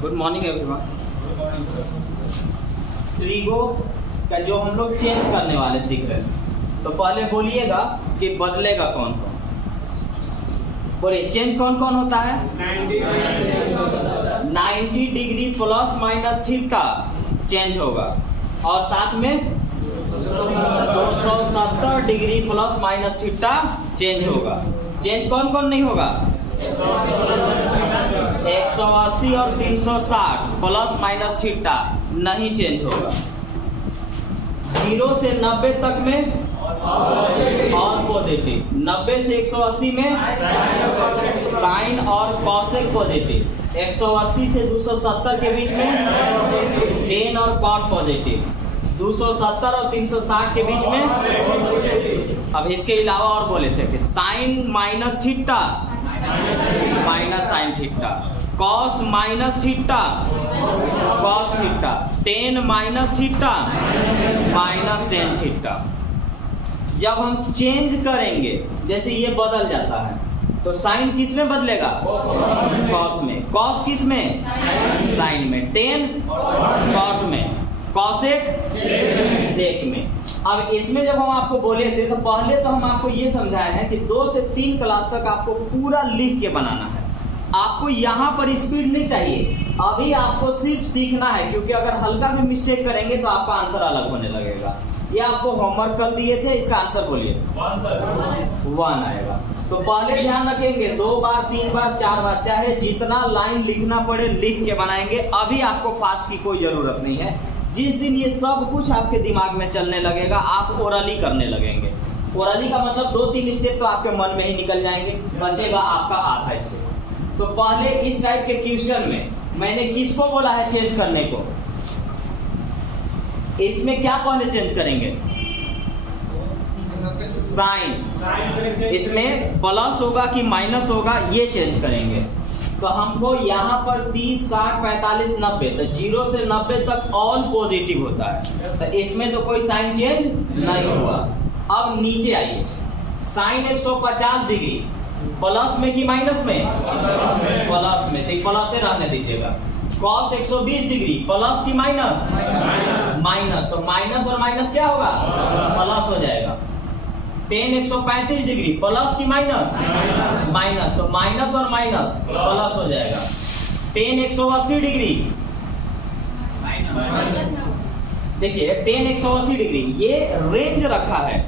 Good morning everyone. Trigo का जो हम लोग चेंज करने वाले सीख रहे हैं, तो पहले बोलिएगा कि बदलेगा कौन कौन। बोलिए चेंज कौन कौन होता है? 90 degree plus minus theta change होगा, और साथ में 270 degree plus minus theta change होगा। चेंज कौन कौन नहीं होगा? 180 और 360 प्लस माइनस थीटा नहीं चेंज होगा। 0 से 90 तक में और पॉजिटिव, 90 से 180 में साइन और कॉसेक पॉजिटिव, 180 से 270 के बीच में टेन और कॉट पॉजिटिव, 270 और 360 के बीच में। अब इसके अलावा और बोले थे कि sine minus theta minus sine theta, cos minus theta cos theta, tan minus theta minus tan theta. जब हम चेंज करेंगे, जैसे ये बदल जाता है, तो साइन किस में बदलेगा? कॉस में। कॉस किस में? साइन में। टेन कॉट में। कॉसेक सेक में। अब इसमें जब हम आपको बोले थे, तो पहले तो हम आपको ये समझाए हैं कि 2 से 3 क्लास तक आपको पूरा लिख के बनाना है। आपको यहाँ पर स्पीड नहीं चाहिए, अभी आपको सिर्फ सीखना है, क्योंकि अगर हल्का भी मिस्टेक करेंगे तो आपका आंसर अलग होने लगेगा। ये आपको होमवर्क कर दिए थे, इसका आंसर बोलिए 1 आएगा। तो पहले ध्यान रखेंगे 2 बार 3 बार 4 बार, चाहे जितना लाइन लिखना पड़े लिख के बनाएंगे। अभी आपको फास्ट की कोई जरूरत नहीं है। जिस दिन ये सब कुछ आपके दिमाग में चलने लगेगा, आप ओरली करने लगेंगे। ओरली का मतलब 2-3 स्टेप तो आपके मन में ही निकल जाएंगे, बचेगा आपका आधा स्टेप। तो पहले इस टाइप के क्वेश्चन में मैंने किसको बोला है चेंज करने को? इसमें क्या पहले चेंज करेंगे? साइन। इसमें प्लस होगा कि माइनस होगा, ये चेंज करेंगे। तो हमको यहाँ पर 30, 60, 45, 90, तो 0 से 90 तक ऑल पॉजिटिव होता है, तो इसमें तो कोई साइन चेंज नहीं हुआ। अब नीचे आइए, साइन 150 डिग्री प्लस में कि माइनस में? प्लस में, तो प्लस से रहने दीजिएगा। कॉस 120 डिग्री प्लस की माइनस? माइनस, तो माइनस और माइनस क्या होगा? प्लस हो जाएगा। टेन 135 डिग्री प्लस की माइनस? माइनस, तो माइनस और माइनस प्लस हो जाएगा। टेन 180 डिग्री, देखिए टेन 180 डिग्री, ये रेंज रखा है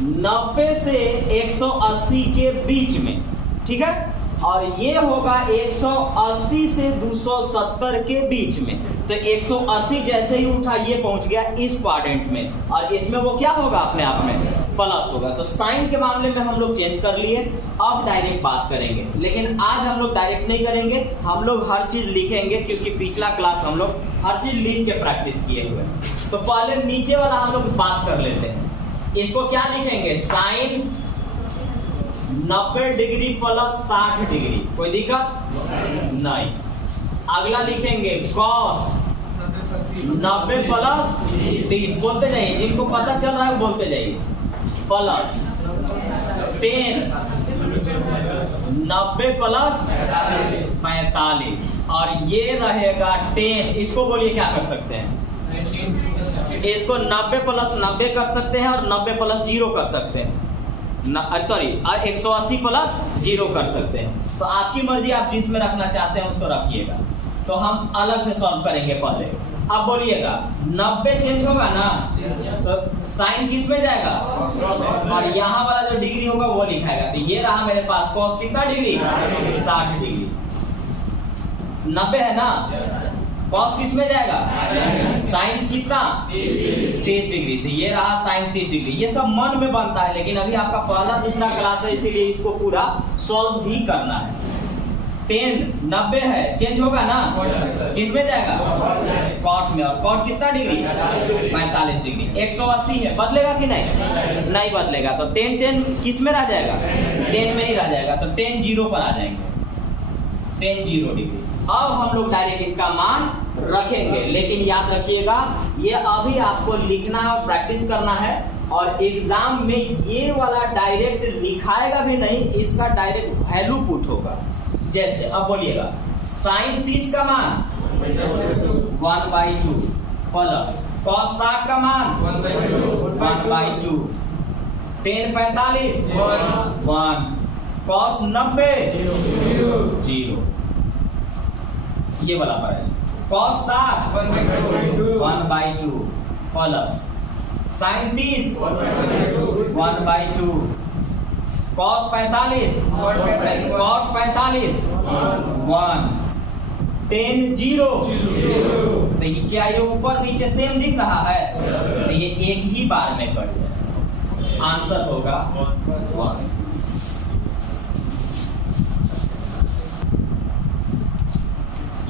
90 से 180 के बीच में, ठीक है। और ये होगा 180 से 270 के बीच में। तो 180 जैसे ही उठा, ये पहुंच गया इस क्वाड्रेंट में, और इसमें वो क्या होगा? अपने आप में प्लस होगा। तो साइन के मामले में हम लोग चेंज कर लिए। अब डायरेक्ट बात करेंगे, लेकिन आज हम लोग डायरेक्ट नहीं करेंगे, हम लोग हर चीज लिखेंगे, क्योंकि पिछला क्लास हम लोग हर चीज लिख के प्रैक्टिस किए हुए। तो पहले नीचे वाला हम लोग बात कर लेते हैं। इसको क्या लिखेंगे? साइन 90 डिग्री प्लस 60 डिग्री, कोई दिक्कत नहीं। अगला लिखेंगे कॉस 90 प्लस 30, बोलते जाइए, जिनको पता चल रहा है बोलते जाइए। प्लस टेन 90 प्लस 45, और ये रहेगा 10। इसको बोलिए क्या कर सकते हैं? इसको 90 प्लस 90 कर सकते हैं, और 90 प्लस 0 कर सकते हैं, सॉरी 180 प्लस 0 कर सकते हैं। तो आपकी मर्जी, आप जिसमें रखना चाहते हैं उसको रखिएगा। तो हम अलग से सॉल्व करेंगे पहले। अब बोलिएगा 90 चेंज होगा ना, तो साइन किस में जाएगा? और यहाँ वाला जो डिग्री होगा वो लिखाएगा। तो ये रहा मेरे पास कॉस कितना डिग्री? 60 डिग्री। 90 है ना, कॉस किस में जाएगा? साइन कितना? 30 डिग्री। तो ये रहा साइन 30 डिग्री। ये सब मन में बनता है, लेकिन अभी आपका पहला दूसरा क्लास है, इसीलिए इसको पूरा सॉल्व भी करना है। 10 90 है, चेंज होगा ना, किस में जाएगा? कॉट में। और कॉट कितना डिग्री? 45 डिग्री। 180 है, बदलेगा कि नहीं? नहीं बदलेगा। तो 10 किस में रह जाएगा? 10 में ही रह जाएगा। तो 10 0 पर आ जाएंगे, 10 0 डिग्री। अब हम लोग डायरेक्ट इसका मान रखेंगे, लेकिन याद रखिएगा ये अभी आपको लिखना है और प्रैक्टिस करना है। और एग्जाम में ये वाला डायरेक्ट लिखाएगा भी नहीं, इसका डायरेक्ट वैल्यू पुट होगा। जैसे अब बोलिएगा साइन 30 का मान 1/2 प्लस cos 60 का मान 1/2 tan 45 1 cos 90 0 ये वाला पर है cos 60 1/2 plus sin 30 1/2 cos 45 cot 45 1 tan 0 तो ये क्या ये ऊपर नीचे सेम दिख रहा है तो ये एक ही बार में कट जाए आंसर होगा 1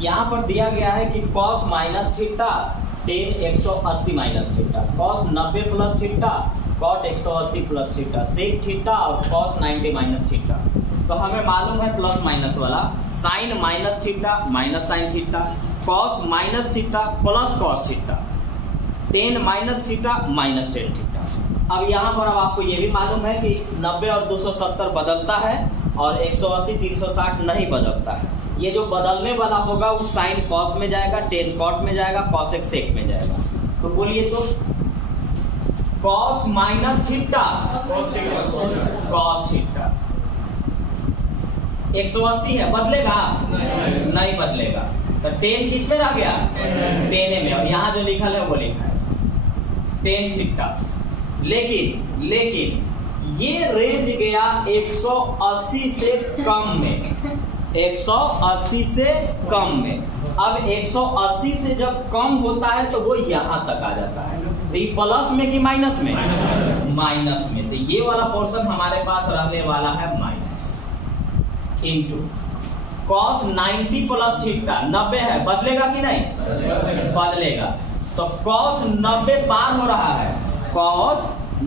यहाँ पर दिया गया है कि cos minus theta tan 180 minus theta cos 90 plus theta cot 180 plus theta sec theta और cos 90 माइनस थीटा। तो हमें मालूम है प्लस माइनस वाला sin minus theta minus sine theta cos minus theta plus cos theta tan minus theta minus tan theta. अब यहाँ पर अब आपको ये भी मालूम है कि 90 और 270 बदलता है और 180 360 नहीं बदलता है। ये जो बदलने वाला होगा वो साइन कॉस में जाएगा टेन कॉट में जाएगा कॉसेक सेक में जाएगा। तो बोलिए तो cos minus theta cos theta 180 है बदलेगा नहीं बदलेगा तो टेन किस में रह गया टेन में और यहाँ जो लिखा है वो लिखा है टेन थीटा। लेकिन ये रेंज गया 180 से कम में 180 से कम में। अब 180 से जब कम होता है तो वो यहाँ तक आ जाता है तो ये प्लस में कि माइनस में माइनस में। तो ये वाला पोर्शन हमारे पास रहने वाला है minus into cos 90 plus theta 90 है बदलेगा कि नहीं बदलेगा। तो cos 90 पार हो रहा है cos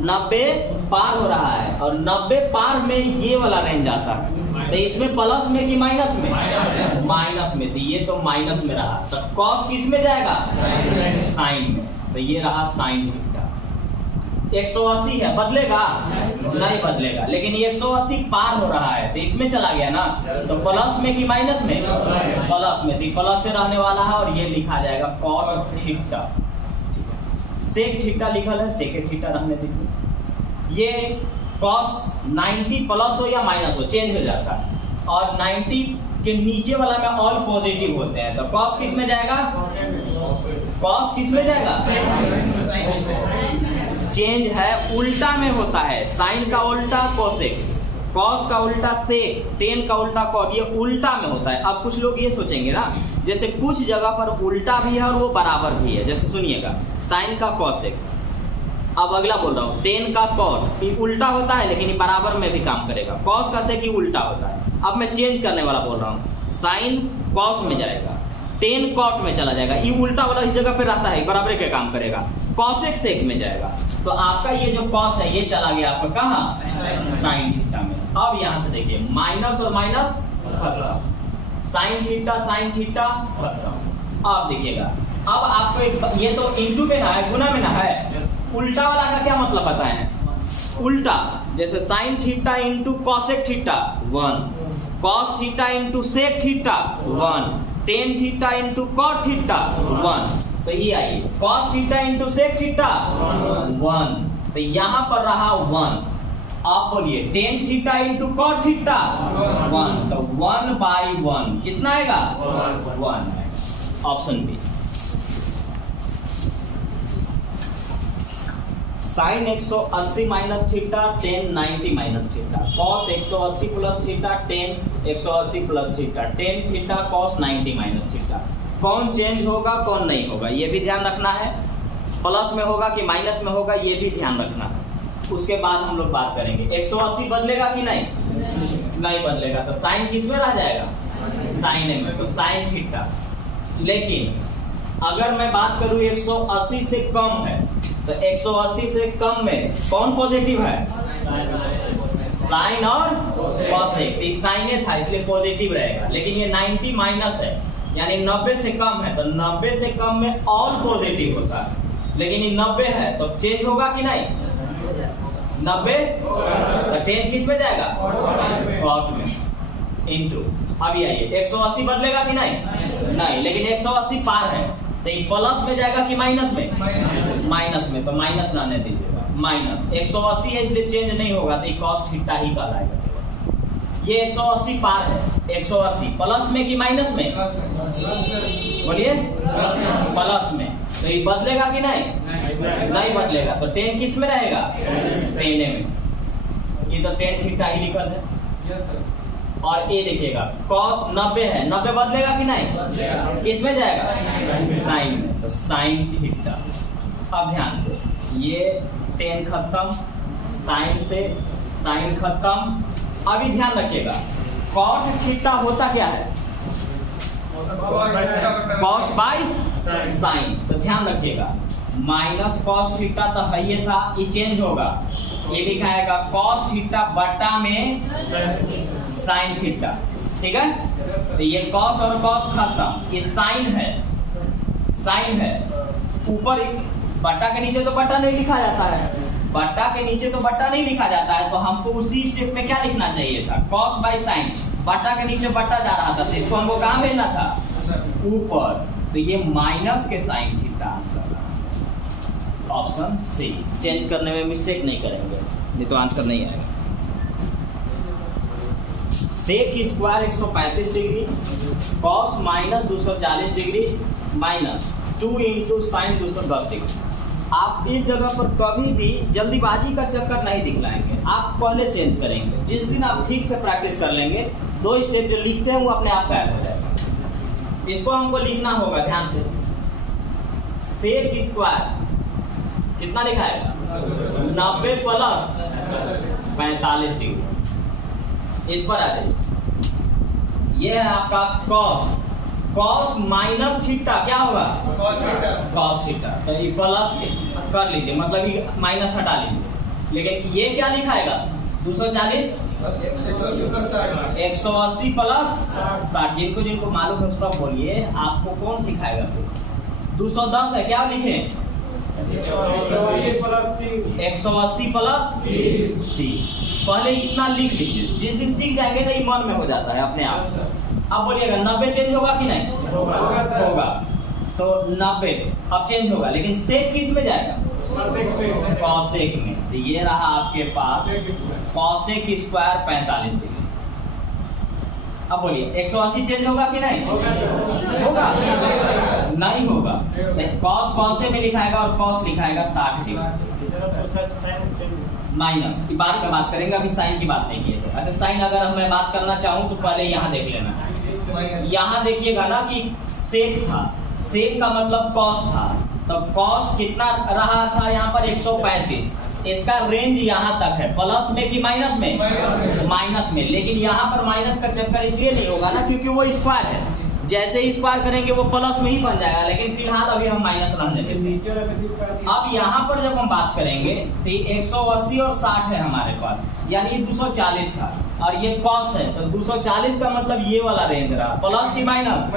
90 पार हो रहा है और 90 पार में ये वाला रेंज आता है तो इसमें प्लस में कि माइनस में माइनस में। तो ये तो माइनस में रहा तो cos किस में जाएगा साइन में। तो ये रहा साइन थीटा 180 है बदलेगा नहीं बदलेगा लेकिन ये 180 पार हो रहा है तो इसमें चला गया ना तो प्लस में कि माइनस में प्लस में। तो प्लस से रहने वाला है और ये लिखा जाएगा cot थीटा सेक थीटा लिखल है सेक थीटा रहने दीजिए। ये cos 90 प्लस हो या माइनस हो चेंज हो जाता है और 90 के नीचे वाला में ऑल पॉजिटिव होते हैं तो cos किस में जाएगा cos किस में जाएगा चेंज है उल्टा में होता है साइन का उल्टा कोसेक cos का उल्टा सेक टेन का उल्टा cot ये उल्टा में होता है। अब कुछ लोग ये सोचेंगे ना जैसे कुछ जगह पर उल्टा भी है और वो बराबर भी है जैसे सुनिएगा साइन का कोसेक। अब अगला बोल रहा हूँ टेन का cot ये उल्टा होता है लेकिन ये बराबर में भी काम करेगा cos का सेक ये उल्टा होता है। अब मैं चेंज करने वाला बोल रहा हूँ साइन cos में जाएगा टेन cot में चला जाएगा ये उल्टा वाला इस जगह पे रहता है बराबर के काम करेगा cosec सेक में जाएगा। तो आपका ये जो cos है ये चला गया आपका कहाँ साइन थीटा में। अब यहाँ से देखिए माइनस और माइनस खत्म साइन थीटा खत्म। अब देखिएगा अब आपको ये तो इंटू में ना है गुना में ना है उल्टा वाला का क्या मतलब पता है उल्टा जैसे sine theta into cosec theta 1 cos theta into sec theta 1 tan theta into cot theta 1। तो ये आइए cos theta into sec theta 1 तो यहाँ पर रहा 1। आप बोलिए tan theta into cot theta 1 तो 1/1 कितना आएगा 1 option B. Sine 180 minus theta tan 90 minus theta cos 180 plus theta tan 180 plus theta tan theta cos 90 minus theta. कौन चेंज होगा कौन नहीं होगा ये भी ध्यान रखना है प्लस में होगा कि माइनस में होगा ये भी ध्यान रखना है। उसके बाद हम लोग बात करेंगे 180 बदलेगा कि नहीं बदलेगा तो साइन किस में रह जाएगा साइन में तो साइन थीटा। लेकिन अगर मैं बात करूं 180 से कम है तो 180 से कम में कौन पॉजिटिव है साइन और कॉसेक। तो साइन था इसलिए पॉजिटिव रहेगा लेकिन ये 90 माइनस है यानी 90 से कम है तो 90 से कम में ऑल पॉजिटिव होता है लेकिन ये 90 है तो चेंज होगा कि नहीं 90 तो टेन किस में जाएगा कॉट में इनटू। अभी आइए 180 बदलेगा कि नहीं नहीं, लेकिन 180 पार है तो ये प्लस में जाएगा कि माइनस में? माइनस में, तो माइनस लाने दीजिएगा। माइनस 180 है इसलिए चेंज नहीं होगा, तो ये कॉस थीटा ही कहलाएगा। ये 180 पार है, 180 प्लस में कि माइनस में? बोलिए प्लस में, तो ये बदलेगा कि नहीं? नहीं बदलेगा, तो टेन किस में रहेगा? टेन में। ये तो टेन थीटा ही लिखल है। और ये देखिएगा कॉस 90 है, 90 बदलेगा कि नहीं? किस में जाएगा? साइन में, तो साइन थीटा। अब ध्यान से, ये टेन खत्म, साइन से साइन खत्म। अभी ध्यान रखिएगा कॉट थीटा होता क्या है? Cos by sine. तो ध्यान रखिएगा माइनस कॉस थीटा तो है ये था, ये चेंज होगा, ये लिखाएगा कॉस थीटा बटा में साइन थीटा। ठीक है, तो ये कॉस और कॉस खत्म, ये साइन है, साइन है। ऊपर बटा के नीचे तो बटा नहीं लिखा जाता है, बटा के नीचे तो बटा नहीं लिखा जाता है, तो हमको उसी स्टेप में क्या लिखना चाहिए था? Cos by sine. बटा के नीचे बटा जा रहा था, तो इसको हमको कहाँ भेजना था? ऊपर। तो ये माइनस के sine theta answer, option C. Change करने में मिस्टेक नहीं करेंगे, नहीं तो आंसर नहीं आएगा। Sec square 135 degree, cos minus 240 degree, minus 2 into sine 210 degree. आप इस जगह पर कभी भी जल्दीबाजी का चक्कर नहीं दिखलाएंगे, आप पहले चेंज करेंगे। जिस दिन आप ठीक से प्रैक्टिस कर लेंगे, 2 स्टेप जो लिखते हैं वो अपने आप गायब हो जाएगा। इसको हमको लिखना होगा ध्यान से। सेक स्क्वायर कितना लिखाएगा? 90 प्लस 45 डिग्री। इस पर आ जाइए, ये है आपका कॉस। कॉस माइनस थीटा क्या होगा? Cos theta. तो ये प्लस कर लीजिए, मतलब ये माइनस हटा लीजिए। लेकिन ये क्या लिखाएगा? 240 180 प्लस 60। जिनको जिनको मालूम है सब बोलिए, आपको कौन सिखाएगा? 210 है, क्या लिखे? 180 प्लस 30। पहले इतना लिख लीजिए, जिस दिन सीख जाएंगे ना ये मन में हो जाता है अपने आप। अब बोलिएगा 90 चेंज होगा कि नहीं? होगा। तो 90 अब चेंज होगा, लेकिन सेक किस में जाएगा? कॉसेक में। तो ये रहा आपके पास कॉसेक स्क्वायर 45 डिग्री। अब बोलिए 180 चेंज होगा कि नहीं? होगा? नहीं होगा। कॉस कॉसे में लिखाएगा और कॉस लिखाएगा 60 डिग्री माइनस। बाद में बात करेंगे, अभी साइन की बात नहीं की है। अच्छा, साइन अगर मैं बात करना चाहूँ तो पहले यहाँ देख लेना। यहाँ देखिएगा ना कि सेक था, सेक का मतलब कॉस था, तो कॉस कितना रहा था यहाँ पर? 135। इसका रेंज यहाँ तक है, प्लस में कि माइनस में? माइनस में। लेकिन यहाँ पर माइनस का चक्कर इसलिए नहीं होगा ना क्योंकि वो स्क्वायर है। जैसे ही स्क्वायर करेंगे वो प्लस में ही बन जाएगा, लेकिन फिलहाल अभी हम माइनस रहने देते हैं। अब यहाँ पर जब हम बात करेंगे तो 180 और 60 है हमारे पास, यानी 240 था, और ये कॉस है, तो 240 का मतलब ये वाला रेंज रहा, प्लस की माइनस?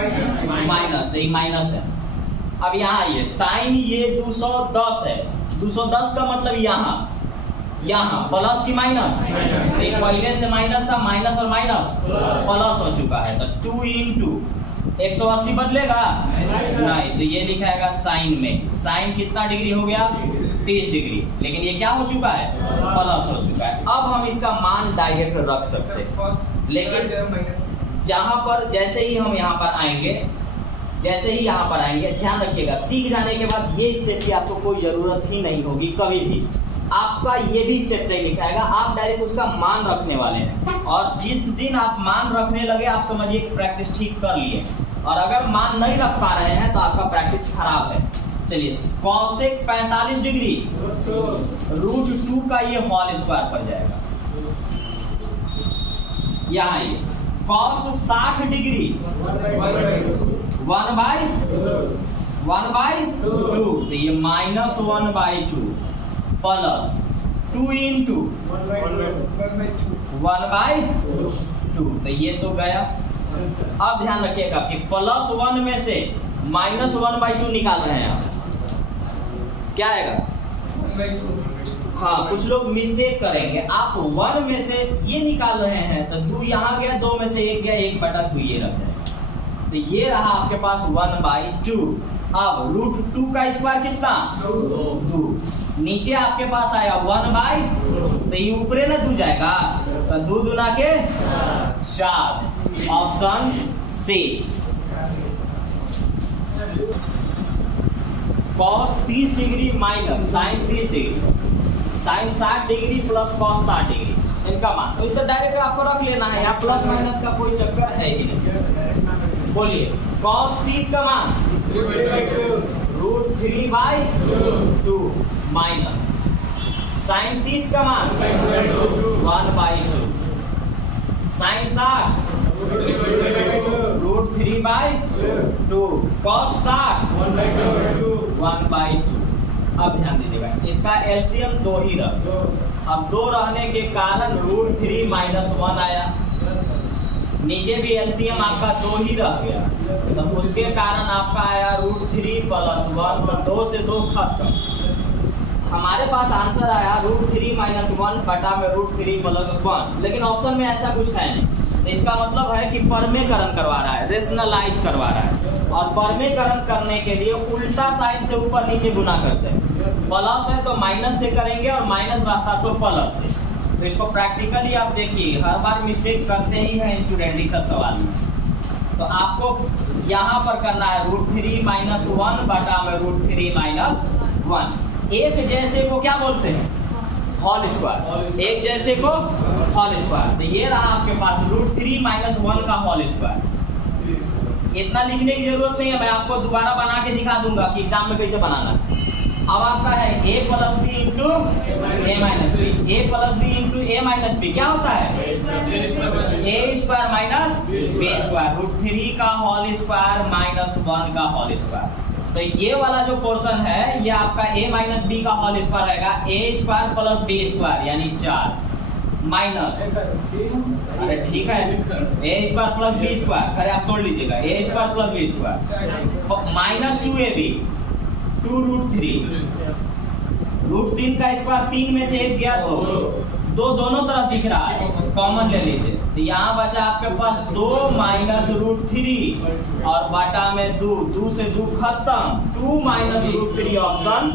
माइनस, तो ये माइनस है। अब यहाँ आइए, साइन ये 210 है, 210 का मतलब यहाँ प्लस की माइनस? पहले से माइनस था, माइनस और माइनस प्लस हो चुका है, तो 2 इंटू 180 बदलेगा? नहीं, तो ये लिखाएगा साइन में। साइन कितना डिग्री हो गया? 30 डिग्री। लेकिन ये क्या हो चुका है? प्लस हो चुका है। अब हम इसका मान डायरेक्ट रख सकते हैं, लेकिन जहां पर जैसे ही हम यहाँ पर आएंगे, ध्यान रखिएगा, सीख जाने के बाद ये स्टेप की आपको कोई जरूरत ही नहीं होगी कभी भी। आपका ये भी स्टेप नहीं लिखाएगा, आप डायरेक्ट उसका मान रखने वाले हैं। और जिस दिन आप मान रखने लगे, आप समझिए प्रैक्टिस ठीक कर लिए। और अगर मान नहीं रख पा रहे हैं तो आपका प्रैक्टिस खराब है। चलिए, कॉसेक 45 डिग्री √2 का ये होल स्क्वायर पर जाएगा। यहाँ ये कॉस 60 डिग्री 1/2, तो ये -1/2 प्लस 2 इंटू 1/2, तो ये तो गया। अब ध्यान रखिएगा कि +1 में से -1/2 निकाल रहे हैं आप, क्या आएगा? हाँ, कुछ लोग मिस्टेक करेंगे। आप 1 में से ये निकाल रहे हैं तो 2 यहाँ गया, 2 में से 1 गया, 1/2 ये रख जाएगा। तो ये रहा आपके पास 1/2। अब रूट 2 का स्क्वायर कितना 2। नीचे आपके पास आया 1/2, तो ये ऊपरे ना 2 जाएगा, तो 2 दूना के 4। Option C. Cos 30 degree minus sine 30 degree, sine 60 degree plus cos 60 degree, इनका मान तो डायरेक्ट आपको रख लेना है, यहाँ प्लस माइनस का कोई चक्कर है ही नहीं। बोलिए कॉस 30 का मान √3/2 माइनस साइन 30 का मान 1/2, साइन 60 √3/2, कॉस 60 1/2। अब ध्यान दीजिएगा, इसका एलसीएम 2 ही रहा। अब 2 रहने के कारण √3 - 1 आया। नीचे भी एलसीएम आपका 2 ही रह गया, तो उसके कारण आपका आया √3 + 1, तो 2 से 2 खत्म। हमारे पास आंसर आया √3 - 1 बटा में √3 + 1, लेकिन ऑप्शन में ऐसा कुछ है नहीं। तो इसका मतलब है कि परमेकरण करवा रहा है, रेशनलाइज करवा रहा है। और परमेकरण करने के लिए उल्टा साइड से ऊपर नीचे गुना करते हैं। प्लस है तो माइनस से करेंगे, और माइनस रहता तो प्लस से। तो इसको प्रैक्टिकली आप देखिए, हर बार मिस्टेक करते ही हैं स्टूडेंट इस सब सवाल में। तो आपको यहाँ पर करना है √3 - 1 बटा में √3 - 1। एक जैसे को क्या बोलते हैं होल स्क्वायर, एक जैसे को होल स्क्वायर। तो ये रहा आपके पास √3 - 1 का होल स्क्वायर। इतना लिखने की जरूरत नहीं है, मैं आपको दोबारा बना के दिखा दूंगा कि एग्जाम में कैसे बनाना है। अब आपका है a + b × a - b, a + b × a - b क्या होता है a² - b², √3 का होल स्क्वायर - 1 का होल स्क्वायर। तो ये वाला जो पोर्शन है ये आपका a - b का होल स्क्वायर रहेगा, a² + b² यानी 4 माइनस, अरे ठीक है a² + b², अरे आप तोड़ लीजिएगा a² + b² माइनस 2ab 2√3, √3 का स्क्वायर 3 में से 1 गया तो 2 दोनों तरफ दिख रहा है, कॉमन ले लीजिए। तो यहाँ बचा आपके पास 2 - √3 और बटा में 2 से 2 खत्म, 2 - √3 ऑप्शन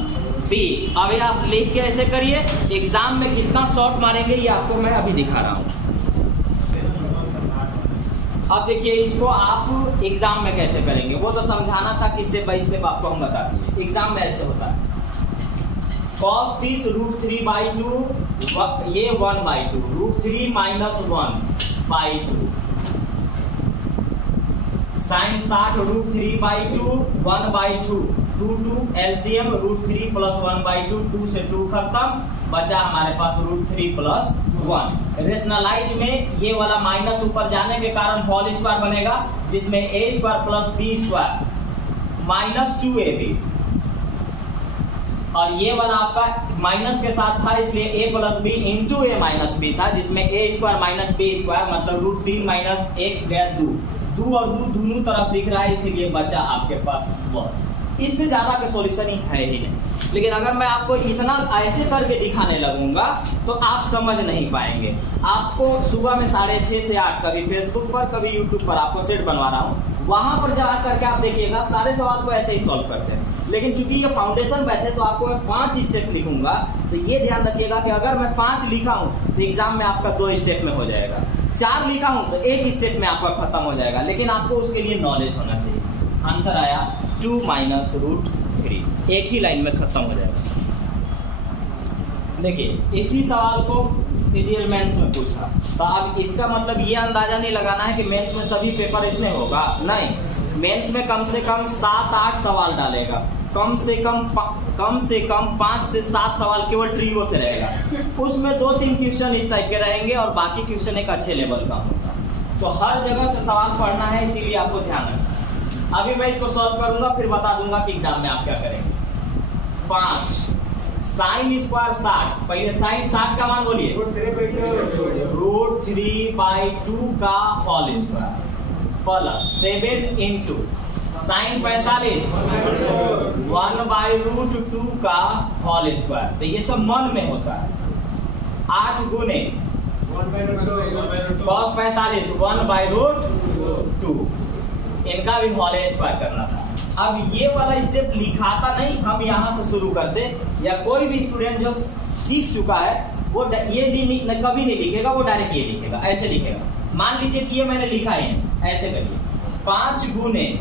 बी। अभी आप लिख के ऐसे करिए, एग्जाम में कितना शॉर्ट मारेंगे ये आपको मैं अभी दिखा रहा हूँ। अब देखिए इसको आप एग्जाम में कैसे करेंगे, वो तो समझाना था कि स्टेप बाय स्टेप आपको हम बता दिए। एग्जाम में ऐसे होता है, cos 30 √3/2, ये 1/2, √3 - 1/2, साइन 60 √3/2 1/2, 2 एलसीएम √3 + 1/2, 2 से 2 खत्म, बचा हमारे पास √3 + 1। रेशनलाइज में ये वाला माइनस ऊपर जाने के कारण होल स्क्वायर बनेगा, जिसमें a² + b² -2ab, और ये वाला आपका माइनस के साथ था इसलिए a + b × a - b था, जिसमें a² - b² मतलब √3 - 1 गया 2 और 2 दोनों तरफ दिख रहा है, इसीलिए बचा आपके पास बस। इससे ज्यादा का सॉल्यूशन ही है ही नहीं। लेकिन अगर मैं आपको इतना ऐसे करके दिखाने लगूंगा तो आप समझ नहीं पाएंगे। आपको सुबह में 6:30 से 8 कभी फेसबुक पर कभी यूट्यूब पर आपको सेट बनवा रहा हूँ, वहां पर जा करके आप देखिएगा सारे सवाल को ऐसे ही सॉल्व करते हैं। लेकिन चूंकि ये फाउंडेशन बैच है तो आपको मैं 5 स्टेप लिखूंगा, तो ये ध्यान रखिएगा कि अगर मैं 5 लिखा हूँ तो एग्जाम में आपका 2 स्टेप में हो जाएगा, 4 लिखा हूँ तो 1 स्टेप में आपका खत्म हो जाएगा। लेकिन आपको उसके लिए नॉलेज होना चाहिए। आंसर आया 2 - √3, एक ही लाइन में खत्म हो जाएगा। देखिए इसी सवाल को सीजीएल मेंस में पूछा, तो अब इसका मतलब ये अंदाजा नहीं लगाना है कि मेंस में सभी पेपर इसमें होगा, नहीं। मेंस में कम से कम 7-8 सवाल डालेगा, कम से कम 5 से 7 सवाल केवल ट्रिगो से रहेगा। उसमें 2-3 क्वेश्चन इस टाइप के रहेंगे और बाकी क्वेश्चन एक अच्छे लेवल का होगा। तो हर जगह से सवाल पढ़ना है, इसीलिए आपको ध्यान रखना। अभी मैं इसको सॉल्व करूंगा, फिर बता दूंगा कि एग्जाम में आप क्या करेंगे। 5 साइन स्क्वायर 60, पहले साइन 60 का मान बोलिए, √3/2 का होल स्क्वायर प्लस 7 × साइन 45 1/√2 का होल स्क्वायर। तो ये सब मन में होता है। 8 गुने cos 45 1/√2 इनका भी होल स्क्वायर करना था। अब ये वाला स्टेप लिखाता नहीं, हम यहाँ से शुरू करते, या कोई भी स्टूडेंट जो सीख चुका है वो ये कभी नहीं लिखेगा, वो डायरेक्ट ये लिखेगा, ऐसे लिखेगा। मान लीजिए कि ये मैंने लिखा है, ऐसे करिए 5 गुने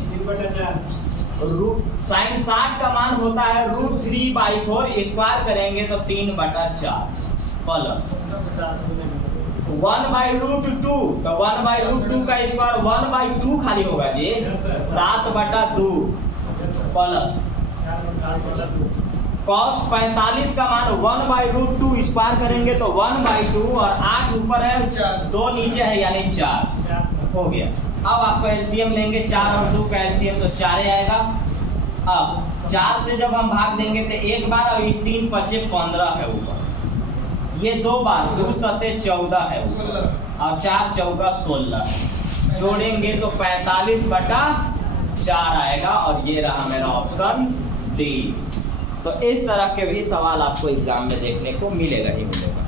साइन 60 का मान होता है √3/4, स्क्वायर करेंगे तो 3/4 प्लस 1/√2, तो 1/√2 का स्क्वायर 1/2 खाली होगा जी, 7/2 प्लस cos 45 का मान 1/√2 स्क्वायर करेंगे तो 1/2, और 8 ऊपर है 2 नीचे है यानी 4 हो गया। अब आपको एलसीएम लेंगे, 4 और 2 का एलसीएम तो 4 आएगा। अब 4 से जब हम भाग देंगे तो एक बार, और 3 5 15 है ऊपर, ये 2 बार, 2 7 14 है ऊपर, और 4 चौका 16, जोड़ेंगे तो 45/4 आएगा, और ये रहा मेरा ऑप्शन डी। तो इस तरह के भी सवाल आपको एग्जाम में देखने को मिलेगा ही मिलेगा।